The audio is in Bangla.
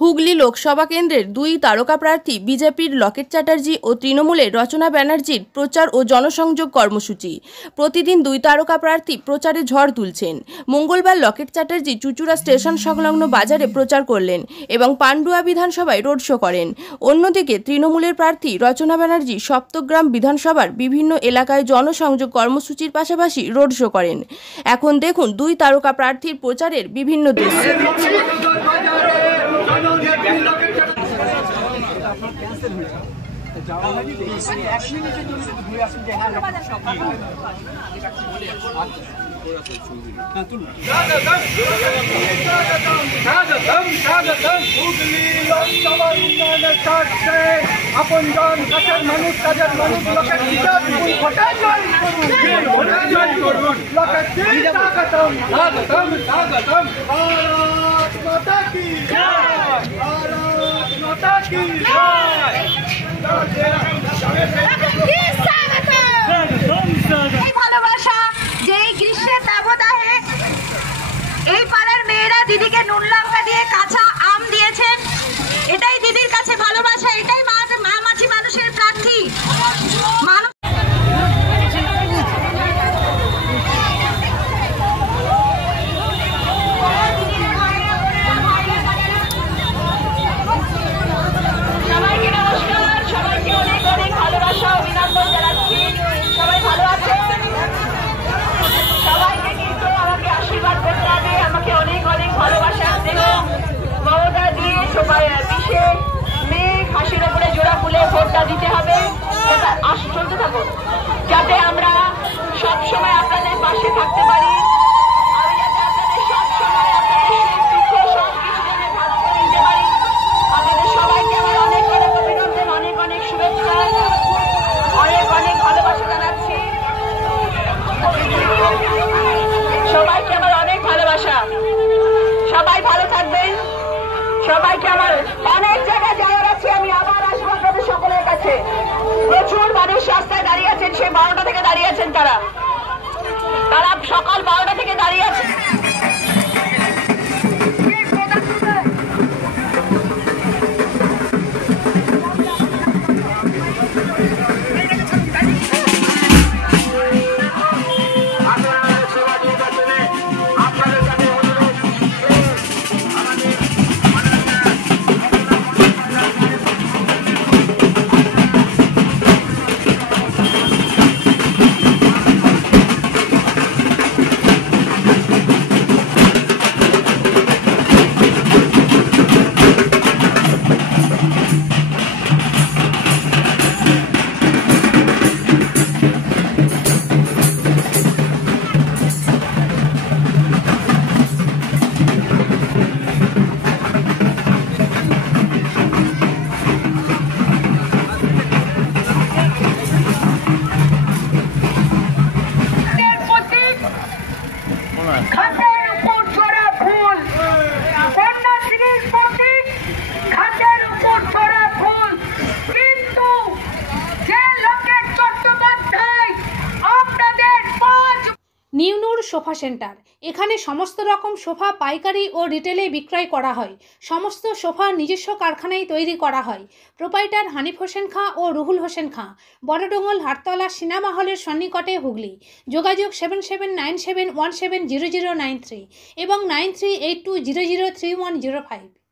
হুগলি লোকসভা কেন্দ্রের দুই তারকা প্রার্থী বিজেপির লকেট চ্যাটার্জি ও তৃণমূলের রচনা ব্যানার্জির প্রচার ও জনসংযোগ কর্মসূচি। প্রতিদিন দুই তারকা প্রার্থী প্রচারে ঝড় তুলছেন। মঙ্গলবার লকেট চ্যাটার্জি চুঁচুড়া স্টেশন সংলগ্ন বাজারে প্রচার করলেন এবং পান্ডুয়া বিধানসভায় রোড শো করেন। অন্যদিকে তৃণমূলের প্রার্থী রচনা ব্যানার্জি সপ্তগ্রাম বিধানসভার বিভিন্ন এলাকায় জনসংযোগ কর্মসূচির পাশাপাশি রোড শো করেন। এখন দেখুন দুই তারকা প্রার্থীর প্রচারের বিভিন্ন দৃশ্য। আপনজন কাছের মানুষ কাজের মানুষ লোকের স্বাগতম স্বাগতম স্বাগতম। ভারত মাতা কি জয়, ভারত মাতা কি জয়। ভালোবাসা যে গ্রীষ্মের দাবদাহে এই পাড়ার মেয়েরা দিদিকে নুন লঙ্কা দিয়ে কাঁচা আম দিয়েছেন, এটাই দিদির কাছে ভালোবাসা, এটাই মা মাছি মানুষের প্রার্থী। সবাইকে নমস্কার, সবাইকে অনেক অনেক ভালোবাসা অভিনন্দন জানাচ্ছি। সবাই ভালো আছেন? সবাইকে কিন্তু আমাকে আশীর্বাদ করতে হবে, আমাকে অনেক অনেক ভালোবাসা মমতা দিয়ে সবাই বিশে মে ফাঁসির ওপরে জোড়া ফুলে ভোটটা দিতে হবে। চলতে থাকো যাতে আমরা সবসময় আপনাদের পাশে থাকতে পারি। আমি যাতে আপনাদের সবসময় দুঃখ সব কিছু যাতে ভাগ করে নিতে পারি। আপনাদের সবাইকে আমার অনেক অনেক অভিনন্দন, অনেক অনেক শুভেচ্ছা, অনেক অনেক ভালোবাসা জানাচ্ছি। সবাইকে আমার অনেক ভালোবাসা, সবাই ভালো থাকবেন। সবাইকে আমার অনেক জায়গায় যাওয়ার আছে, আমি আবার আসবো আপনাদের সকলের কাছে। প্রচুর মানুষ রাস্তায় দাঁড়িয়ে আছেন, সে 12টা থেকে দাঁড়িয়ে আছেন, তারা সকাল 12টা থেকে দাঁড়িয়ে আছেন। নিউনুর সোফা সেন্টার, এখানে সমস্ত রকম সোফা পাইকারি ও রিটেলে বিক্রয় করা হয়। সমস্ত সোফা নিজস্ব কারখানায় তৈরি করা হয়। প্রোপাইটার হানিফ হোসেন খাঁ ও রুহুল হোসেন খাঁ, বড়ডোঙ্গল হাটতলা সিনেমা হলের সন্নিকটে, হুগলি। যোগাযোগ 7797170093 এবং 9382003105।